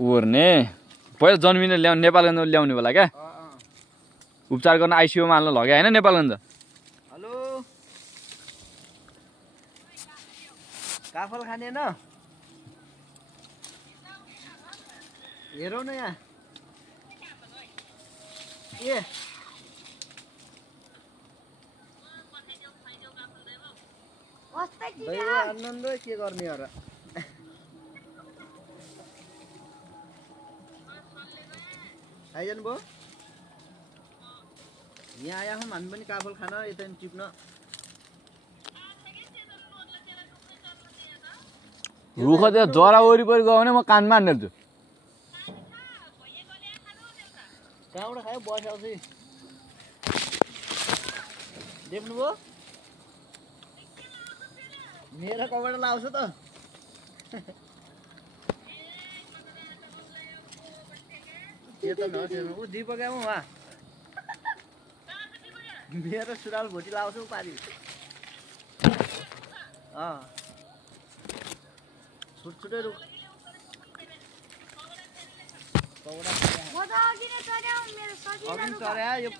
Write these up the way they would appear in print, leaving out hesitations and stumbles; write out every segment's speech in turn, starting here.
ओर्ने पहिला जन्मिने ल्याउने नेपालगञ्ज ल्याउने बेला क्या उपचार गर्न आइसियुमा हाल्न लग्यो होइन नेपालगञ्ज हेलो काफल खाने न हेरौ न यहाँ ए आनन्द के गर्ने हो र आइजानु भयो यहाँ आया हौँ हामी पनि काफल खान यता टिप्न रुख त्यहाँ जरा वरिपरि गयो भने म कानमा हान्नेछु कहाँबाट खायो बस्याउँछ देख्नुभयो मेरो कबाट लाउँछ त ऊ दिपक आमा उहाँ मेरो सुराल भोटी लाउँछ ऊ पारि छुटछुटै रुख अघि चढ्या यो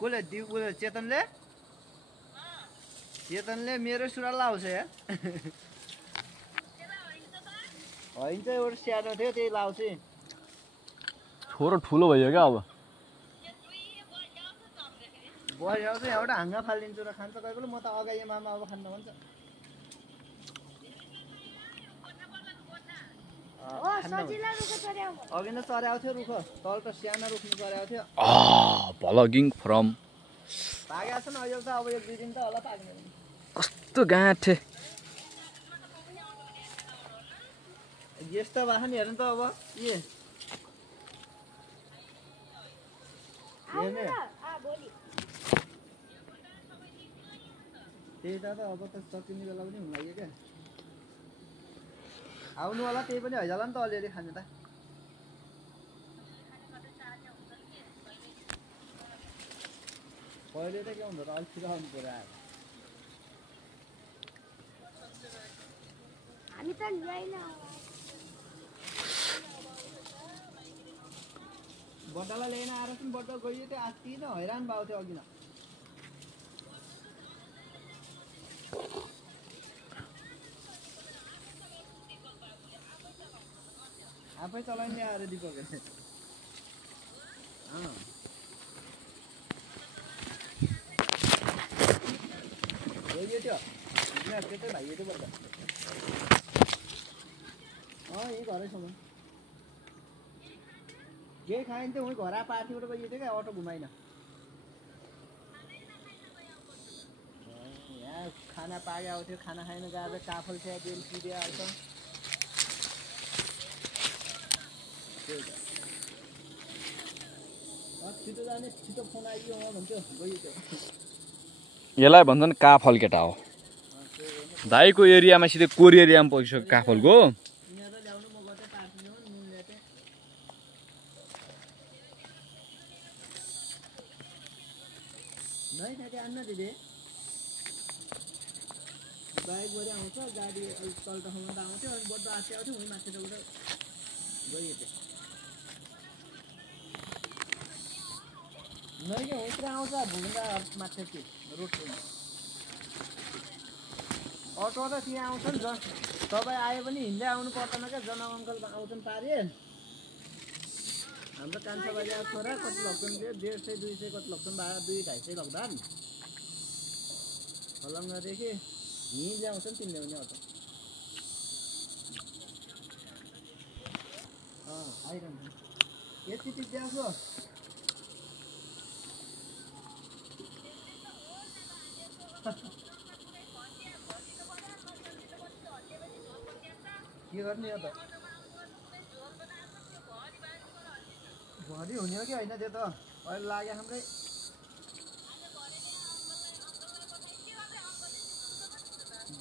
कसले चेतनले मेरो सुराल लाउँछ या होइन त एउटा स्यानो थियो त्यही लाउँछ छोरो ठुलो भयो क्या अब बस्याउँछ एउटा हाँगा फालिदिन्छु र खान्छ कोही बेला म त अगाडि मामा अब खान्न भन्छ अघि नै चर्याएको थियो रुख तल त सानो रुख चर्याएको थियो भ्लगिङ फ्रम पाकेको छ न अहिले त अब 1-2 दिन त होला पाक्ने कस्तो गाँठे यस्तो भएको नि हेर्नु त अब त्यही त अब त सकिने बेला पनि हुन लाग्यो क्या आउनु होला त्यही पनि हैजाला नि त अलिअलि खाने त पहिले त के हुँदो र अलिक छिटो आउनु पर्यो हामी त ल्याइन बड्डालाई ल्याइन आएर पनि बड्डा गइयो त्यो आस्ति न हैरान भएको थियो अघि न आफै चलाइने आएर दिपक गइयो त्यो त्यतै भाइयो त्यो बड्डा यही घरैसम्म यही खाइन् थियो उहीँ घर पार्टीबाट गइयो थियो क्या अटो घुमाइन यहाँ खाना पाकेको थियो खाना खाइन गएर काफल थियो बेल पिदिया आउँछ छिटो जाने छिटो फोन आइदियो भन्थ्यो गइयो त्यो यसलाई भन्छन् काफल केटा हो दाइको एरियामा सिधै कोरी एरियामा पुगिसक्यो काफलको बाइक गरी आउँछ गाडी तल ठाउँमा त आउँथ्यो अनि बड्डो आस्ति आउँथ्यो उहीँ माथिबाट गइयो त्यो नै कि उहीँतिर आउँछ भुइँगा माथि कि रोड अटो त त्यहाँ आउँछ नि तपाईँ आयो भने हिँड्दै आउनु पर्दैन क्या जना अङ्कल आउँछन् पारे हाम्रो कान्छा बाजा छोरा कति लग्छन् त्यो 150-200 कति लग्छन् भाडा 200-250 लग्दा नि हलङ्गादेखि हिँड ल्याउँछ नि तिमीले भने अटो आइरहन्छ यति टिप्याएको के गर्ने हो त भरि हुने हो कि होइन त्यो त अहिले लाग्यो हाम्रै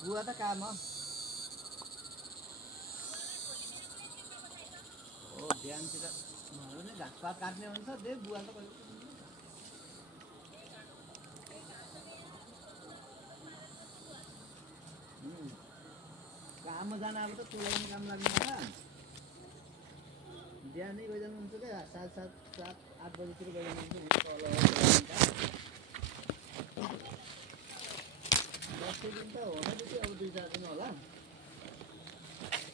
बुवा त काम हो बिहानतिर घाँसपात काट्ने हुन्छ त्यही बुवा त काम दाना अब त चुलाउने काम लाग्नु होला बिहानै गइजानुहुन्छ क्या 7 बजीतिर गइजानुहुन्छ दसैँ दिन त होला अब 2-4 दिन होला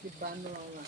कि बाँध्नु आउनु